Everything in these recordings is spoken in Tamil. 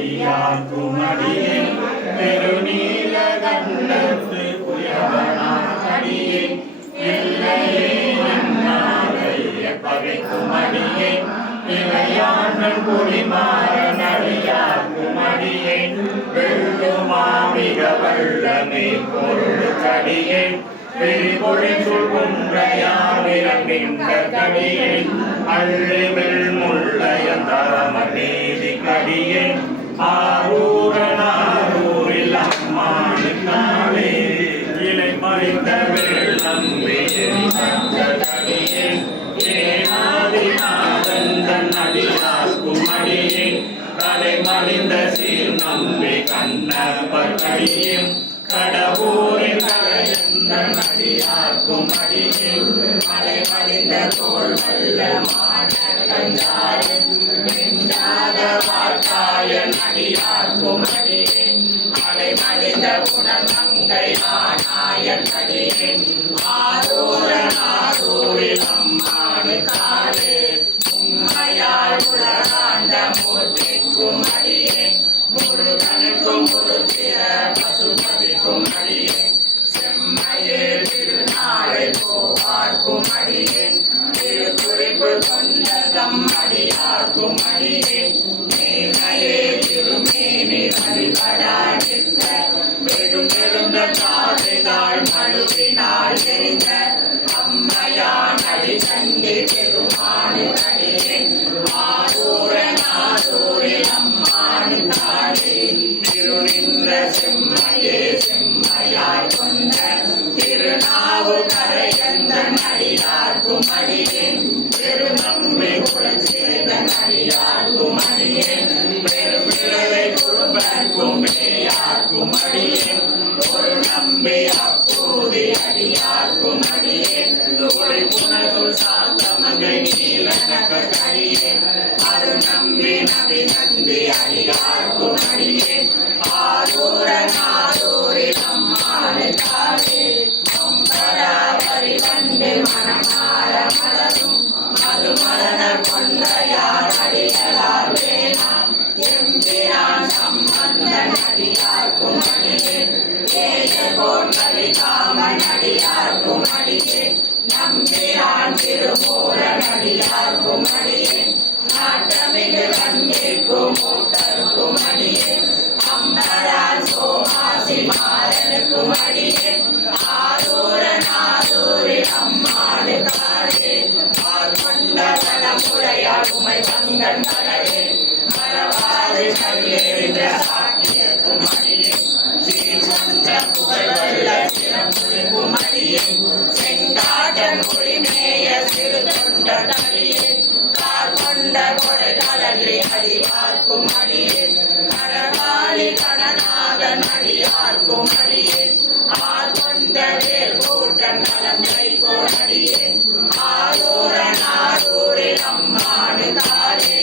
அடியார்க்கும் அடியேன் பெருநீல கண்டத்து புயவனாடியேன் எல்லையே நன்னாரைய பகைக்கும் அடியேன் இளையாண்டன் குடிமாறன் அடியார்க்கும் அடியேன் வெள்ளுமாமிக வல்லமே பொருளுக்கடியேன் விரிபொழி சொல்குன்றையாவிரங்கின்ற கடியேன் அள்ளிமில் முள்ளையந்தரமநீதி கடியேன் ஆரூரனாரூரில் அம்மானுக்காவே இலை மறிந்த வெள்ளம்பியேன் ஏனாதிநாதன் அடியார்க்கும் அடியேன் கலை மறிந்த சீர் நம்பி கண்ணப்படியேன் கடவுரின் கலையந்தன் அடியார்க்கும் அடியேன் மலை மறிந்த தோல் வல்ல மாணவன் நின்றாத வாழ்க்காயன் அடியார்க்கும் அடியேன் மலை மறிந்த குணமங்கை ஆனாயன் அடியேன் ஆரூரன் ஆரூரில் அம்மானுக்காலே உண்மையால் உலகாண்ட மூர்த்திக்கும் அடியேன் முருகனுக்கும் முருத்திய பசுபதிக்கும் அடியேன் செம்மையே திருநாளை போவார்க்கும் அடியேன் திருக்குறிப்பு கொண்டதம் அடியார்க்கும் அடியேன் மேலையே திருமேனி வழிபடாதிக்க வெறும் எழுந்த காதைதாள் மழுவினால் எரிந்த அம்மையான் அடி சண்டி பெருமானு அடியேன் ஆரூரன் ஆரூரில் அம்மானு காளி திருநின்ற செம்மையே செம்மையாய் கொண்ட திருநாவு கரையந்தன் அடியார்க்கும் அடியேன் பெருநம்பி குலச்சிறந்தன் அடியார்க்கும் அடியேன் பெருமிழலை குறும்பர்க்கும் பேயார்க்கும் அடியேன் ஒரு நம்பி அப்பூதி அடியார்க்கும் அடியேன் ஒளி புனதுள் சாந்தமங்கை நீலனக கடியேன் அரு நம்பி நபி நந்தி அடியார்க்கும் அடியேன் ஆரூரன் ஆரூரில் அம்மானை காளி அம்பராவரி வண்டு மணமார மலரும் மதுமலன கொன்றையார் அடிகளார் வேணாம் எம்பிரான் சம்பந்தன் அடியார்க்கும் அடியேன் ஏயர்கோன் கலிகாமன் அடியார்க்கும் அடியேன் நம்பிரான் திருமூலன் அடியார்க்கும் அடியேன் நாட்டமிகு கண்ணிற்கும் மூட்டருக்கும் அடியேன் அம்பரான் சோமாசி மாறனுக்கும் அடியேன் ஆரூரன் ஆரூரில் அம்மானு காளி ஆர்கொண்ட தனமுடையார் உமை பங்கன் கடலே மரவாது கல்லெறிந்த சாக்கியர்க்கும் அடியேன் சீர்கொண்ட புகழ்வல்ல சிறப்புரிக்கும் அடியேன் செங்காட்டன் குடிமேய சிறு தொண்ட அடியேன் கார்கொண்ட கொடை கலன்றி அடிவார்க்கும் அடியேன் கடகாளி கணநாதன் அடியார்க்கும் அடியேன் ஆர்கொண்ட வேல் கூட்டன் கலந்தை கோடடியேன் ஆரூரன் ஆரூரில் அம்மானு காளி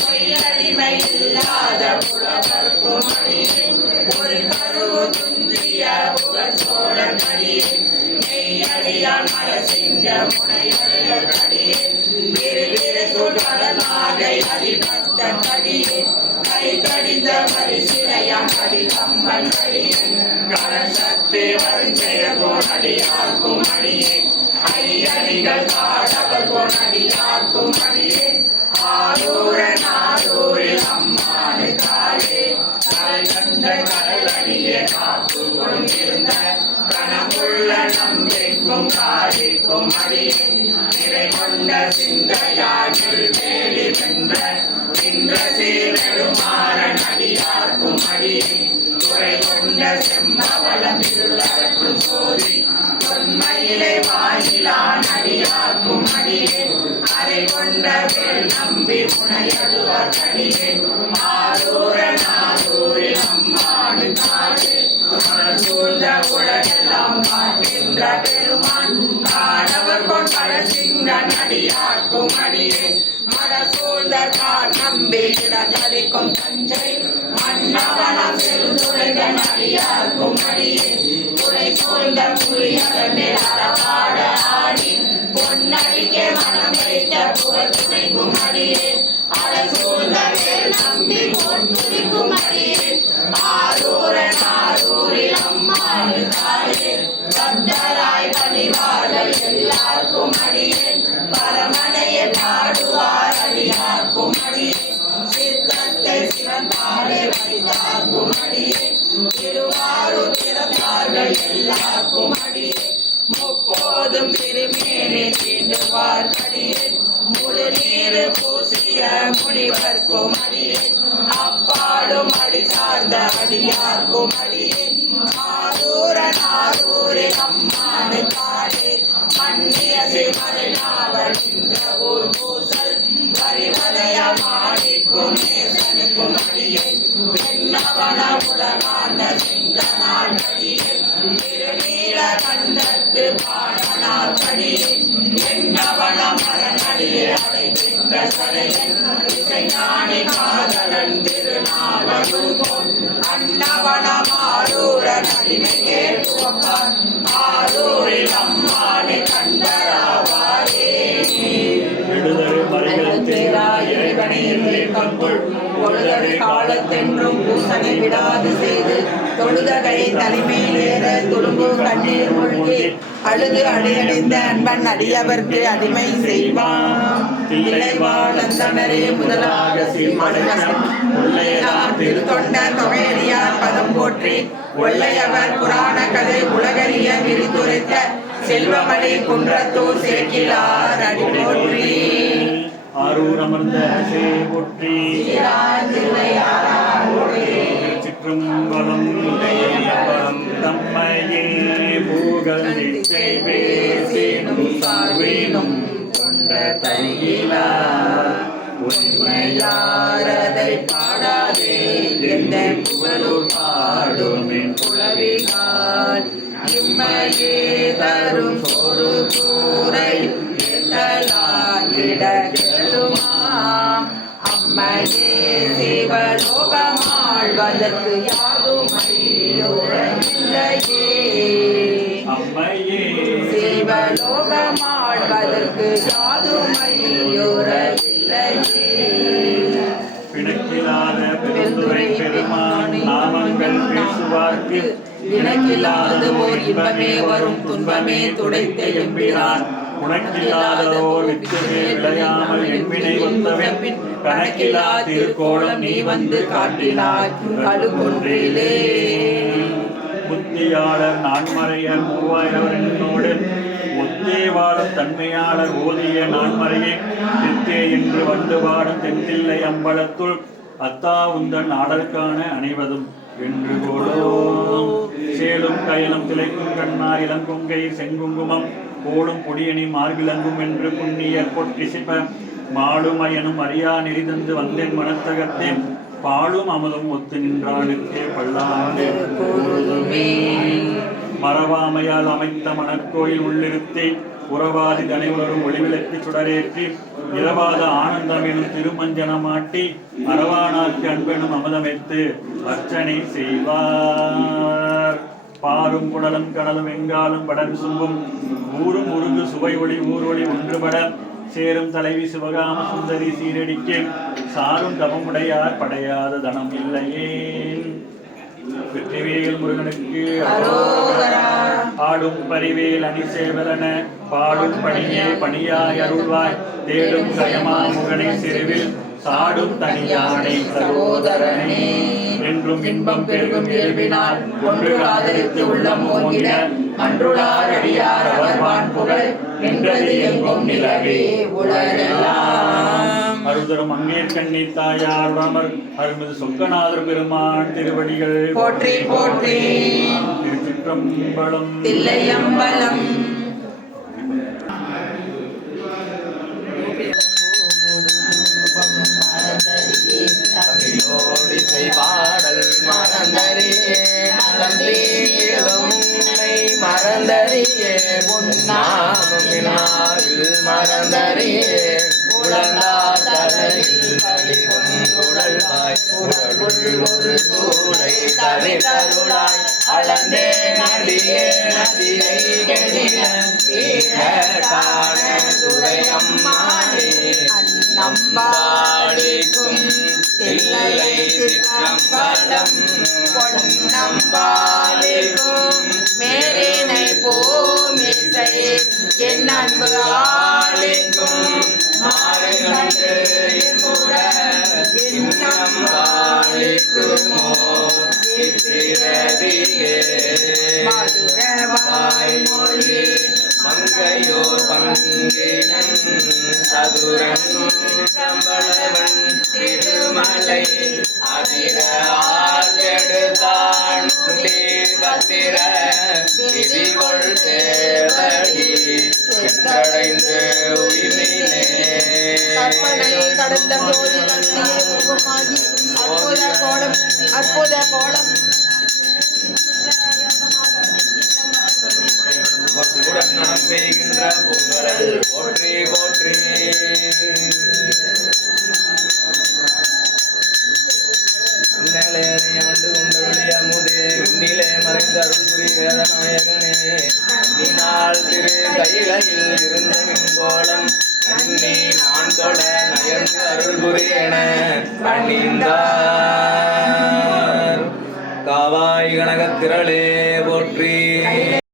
பொய்யடிமை இல்லாத புலவர்க்கும் அடியேன் ஒரு கருவு துஞ்சிய புகழ் சோழன் அடியேன் மெய்யடியான் மலசிங்க முனையடியர் அடியேன் விரிவிரி சுடலனாகை அதிபக்தன் அடியேன் கை கடிந்த வரிசிலையான் அடி கம்பன் அடியேன் கரசக்தி வரிசைய கோணடியார்க்கும் அடியேன் ஐயடிகள் காடவர் கோணடியார்க்கும் அடியேன் ஆரூரன் ஆரூரில் அம்மானு காளி கரை கண்ட கடலடியே காத்து கொண்டிருந்த கனமுள்ள நம்பிக்கும் காளிக்கும் அடியேன் நிறை கொண்ட சிந்தையாகில் தேடி வென்ற இன்ற சீரடுமாறன் அடியார்க்கும் அடியேன் துறை கொண்ட செம்பவளம் இருளற்றும் சோதி தொன்மையிலே வாயிலான் அடியார்க்கும் அடியேன் அரை கொண்ட வேல் நம்பி முனையடுவார் அடியேன் ஆரூரன் ஆரூரில் அம்மானு காளி சூழ்ந்த உலகெல்லாம் காக்கின்ற பெருமான் காணவர் கொண்ட சிங்கன் அடியார்க்கும் அடியேன் மட சூழ்ந்த கார் நம்பி இடத்தளிக்கும் தஞ்சை மன்னவனம் பெருந்துரைகள் அடியார்க்கும் அடியேன் துறை சூழ்ந்த புலியதன் மேல் அறவாட ஆடி பொன்னடிக்கே மனம் வைத்த புகழ் துணைக்கும் அடியேன் அலை சூழ்ந்த வேல் நம்பி குண்டி கோட்டுரிக்கும் அடியேன் ஆரூரன் ஆரூரில் அம்மானுக்காயே பக்தராய் பணிவார்கள் எல்லாருக்கும் அடியேன் பரமனைய பாடுவார் அடியார்க்கும் அடியேன் சித்தத்தை சிவன் பாடே வைத்தார்க்கும் அடியேன் திருவாரூர் பிறந்தார்கள் எல்லாருக்கும் அடியேன் முப்போதும் திருமேனி தீண்டுவார் அடியேன் முழு நீர் பூசிய முனிவர்க்கும் அடியேன் அப்பாடும் அடி சார்ந்த அடியார்க்கும் அடியேன் ஆரூரன் ஆரூரில் அம்மானுக்காலே மன்னிய சிவனாவர் நின்ற ஊர் பூசல் பரிவளைய மாணிக்கும் நேசனுக்கும் அடியேன் பெண்ணவன உலகாண்ட சிங்கனார் அடியேன் திருநீல கண்டத்து பாடனார் அடியேன் என்னவன மரணடியை அடைகின்ற சடையன் இசைஞானி காதலன் திருநாவலூர் அன்னவனம் ஆரூரன் அடிமை கேட்டுவப்பார் ஆரூரில் அம்மானை கண்டராவாரே பொழுதறி காலத்தென்றும் பூசனை விடாது செய்து தொழுதகை தலைமையில் ஏற துரும்பு கண்ணீர் மூழ்கி அழுது அடியடைந்த அன்பன் அடியவர்க்கு அடிமை செய்வான் தில்லைவாழந்தனரே முதலாக திருத்தொண்ட தொகையடியார் பதம் போற்றி ஒல்லையவர் புராண கதை உலகறிய விரித்துரைத்த செல்வமணி குன்றத்தூர் சேக்கிலார் அடி போற்றி ஆரூர் அமர்ந்த போற்றி சிற்றம்பலம் தம்மையே பூகல் திசை பேசினும் சார்வேனும் கொண்ட தனியிலா உண்மையாரதை பாடாதே எந்த புகழூர் பாடும் புலவிகால் இம்மையே தரும் ஒரு கூரை அம்மையே சிவலோகமாழ்வதற்கு யாதுமையோரையில்லையே அம்மையே சிவலோகமாழ்வதற்கு யாதுமையோரையில்லையே பிணக்கில்லாத பெருந்துரை பெருமான் நாமங்கள் பேசுவார்க்கு இணக்கில்லாத ஓர் இன்பமே வரும் துன்பமே துடைத்த எம்பிரான் உனக்கில்லாதோர் வித்துமே விளையாமல் என்வினை வந்தவன் கணக்கில்லா திருக்கோலம் நீ வந்து காட்டினாய் கடுகொன்றிலே புத்தியாளர் நான்மறையர் மூவாயிரவர் என்னோடு ஒத்தேவாளர் தன்மையாளர் ஓதிய நான்மறையே தித்தே என்று வந்து பாடும் தென்தில்லை அம்பலத்துள் அத்தா உந்தன் ஆடற்கான அனைவதும் என்று போலோ சேலும் கயலும் திளைக்கும் கண்ணா இளங்குங்கை செங்குங்குமம் கோடும் பொடியணி மார்பிலங்கும் என்று புண்ணியர் பொற்றிசிப்ப மாடும் அயனும் அறியா நெறிதந்து வந்தேன் மனத்தகத்தேன் பாலும் அமுதும் ஒத்து நின்றாளுக்கே பல்லாண்டு மரவாமையால் அமைத்த மணக்கோயில் உள்ளிருத்தி உறவாதி தனைவரும் ஒளிவிளக்கு சுடரேற்றி இரவாத ஆனந்தம் எனும் திருமஞ்சனமாட்டி அரவானாக்கு அன்பெனும் அமுதமைத்து அர்ச்சனை செய்வார் பாரும் குடலும் கடலும் எங்காலும் படன் சும்பும் ஊரும் உருகு சுவை ஒளி ஊர்வொளி ஒன்றுபட சேரும் தலைவி சிவகாம சுந்தரி சீரடிக்கு சாரும் தவமுடையார் படையாத தனம் இல்லையே வெற்றிவேல் முருகனுக்கு ஆடும் பரிவேல் அணிசேவலன பாடும் பணியே பணியாய் அருள்வாய் தேடும் கயமா முகனை சிறுவில் சாடும் தனியானை சகோதரனே என்றும் இன்பம் பெருகும் இயல்பினால் ஒன்று ஆதரித்து உள்ளம் ஓங்கிட அன்றுளார் அடியார் அவர்வான் புகழ் நின்றது எங்கும் நிலவே உலகெல்லாம் அருதரும் அங்கேற்கண்ணி தாயார் ராமர் அருள்மிகு சொக்கநாதர் பெருமான் திருவடிகள் போற்றி போற்றி திருச்சிற்றம்பலம் தில்லையம்பலம் பாடல் மறந்தறியே மறந்தறியே உன்னாமில் மறந்தறியே உழந்தார் தலையில் பழி கொண்டுடல்வாய் உடலுள் ஒரு சூளை தவித்தருளாய் அளந்தே நதியே நதியை கெடின ஈழத்தான துரையம்மானே அன்னம்பாளிக்கும் தில்லை சிற்றம்பலம் பொன்னம்பாளிக்கும் மேரினை பூமிசை என் அன்பு ஆளிக்கும் மாறுகண்டு என்புற இன்னம்பாளிக்குமோ இப்பிறவியே மதுரவாய் மொழி மங்கையோர் பங்கினன் சதுரன் சம்பளவன் திருமலை அதிர ஆர்வெடுத்தான் பத்திர விதிகொள் தேவடி சென்றடைந்து உய்மினே கற்பனை கடந்த ஜோதி கத்திய உருவமாகி அற்புத கோலம் உடன் நாம் பெய்கின்ற பொங்கல் போற்றி போற்றி அந்நிலையனை ஆண்டு கொண்டருடைய அமுதே விண்ணிலே மறைந்த அருள்புரி வேதநாயகனே அன்னினால் திரு கைலையில் இருந்த மின்கோலம் நன்னி நான் தொட நயர்ந்து அருள்புரி என பணிந்தார்